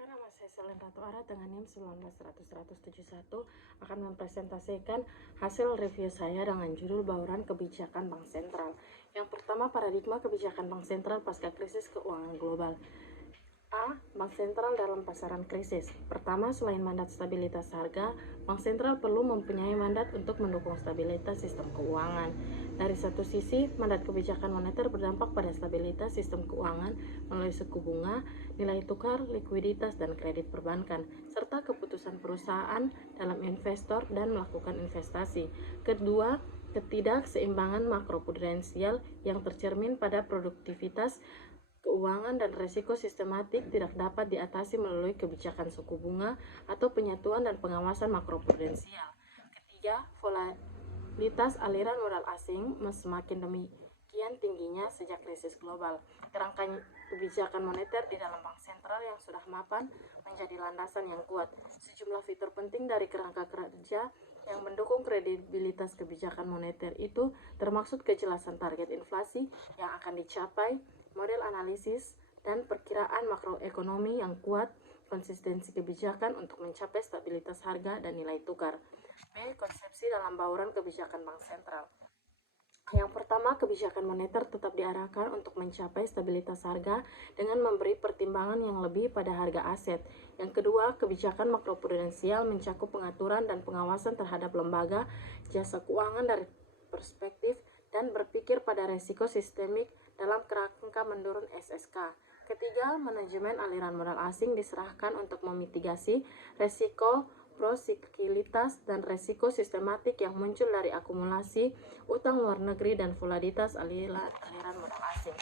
Perkenalkan, nama saya Selen Ratu Ara dengan NIM 1910071 akan mempresentasikan hasil review saya dengan judul Bauran Kebijakan Bank Sentral. Yang pertama, paradigma kebijakan Bank Sentral pasca krisis keuangan global. A. Bank Sentral dalam pasaran krisis. Pertama, selain mandat stabilitas harga, Bank Sentral perlu mempunyai mandat untuk mendukung stabilitas sistem keuangan. Dari satu sisi, mandat kebijakan moneter berdampak pada stabilitas sistem keuangan melalui suku bunga, nilai tukar, likuiditas, dan kredit perbankan, serta keputusan perusahaan dalam investor dan melakukan investasi. Kedua, ketidakseimbangan makroprudensial yang tercermin pada produktivitas keuangan dan resiko sistematik tidak dapat diatasi melalui kebijakan suku bunga atau penyatuan dan pengawasan makroprudensial. Ketiga, volatilitas aliran modal asing semakin demikian tingginya sejak krisis global. Kerangka kebijakan moneter di dalam bank sentral yang sudah mapan menjadi landasan yang kuat. Sejumlah fitur penting dari kerangka kerja yang mendukung kredibilitas kebijakan moneter itu termaksud kejelasan target inflasi yang akan dicapai, model analisis dan perkiraan makroekonomi yang kuat, konsistensi kebijakan untuk mencapai stabilitas harga dan nilai tukar. B. Konsepsi dalam bauran kebijakan bank sentral. Yang pertama, kebijakan moneter tetap diarahkan untuk mencapai stabilitas harga dengan memberi pertimbangan yang lebih pada harga aset. Yang kedua, kebijakan makroprudensial mencakup pengaturan dan pengawasan terhadap lembaga jasa keuangan dari perspektif dan berpikir pada resiko sistemik dalam kerangka mendorong SSK. Ketiga, manajemen aliran modal asing diserahkan untuk memitigasi resiko prosiklitas dan resiko sistematik yang muncul dari akumulasi utang luar negeri dan volatilitas aliran modal asing.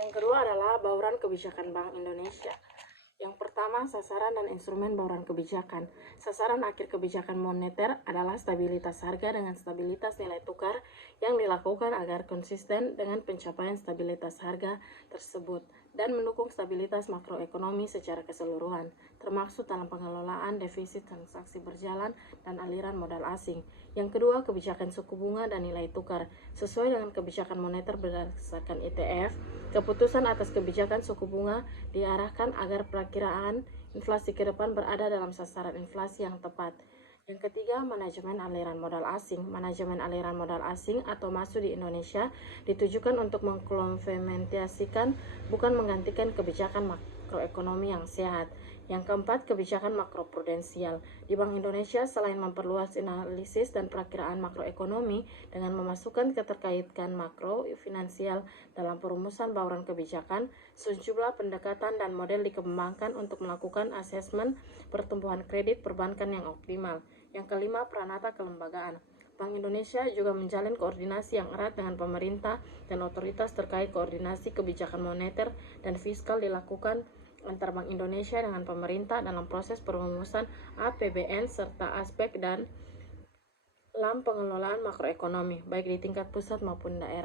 Yang kedua adalah bauran kebijakan Bank Indonesia. Yang pertama, sasaran dan instrumen bauran kebijakan. Sasaran akhir kebijakan moneter adalah stabilitas harga dengan stabilitas nilai tukar yang dilakukan agar konsisten dengan pencapaian stabilitas harga tersebut dan mendukung stabilitas makroekonomi secara keseluruhan, termasuk dalam pengelolaan defisit transaksi berjalan dan aliran modal asing. Yang kedua, kebijakan suku bunga dan nilai tukar. Sesuai dengan kebijakan moneter berdasarkan ETF, keputusan atas kebijakan suku bunga diarahkan agar perakiraan inflasi ke depan berada dalam sasaran inflasi yang tepat. Yang ketiga, manajemen aliran modal asing. Manajemen aliran modal asing atau MASU di Indonesia ditujukan untuk mengkomplementasikan, bukan menggantikan kebijakan makroekonomi yang sehat. Yang keempat, kebijakan makroprudensial. Di Bank Indonesia, selain memperluas analisis dan perakiraan makroekonomi dengan memasukkan keterkaitan makrofinansial dalam perumusan bauran kebijakan, sejumlah pendekatan dan model dikembangkan untuk melakukan asesmen pertumbuhan kredit perbankan yang optimal. Yang kelima, peranata kelembagaan. Bank Indonesia juga menjalin koordinasi yang erat dengan pemerintah dan otoritas terkait. Koordinasi kebijakan moneter dan fiskal dilakukan antar Bank Indonesia dengan pemerintah dalam proses perumusan APBN serta aspek dan dalam pengelolaan makroekonomi, baik di tingkat pusat maupun daerah.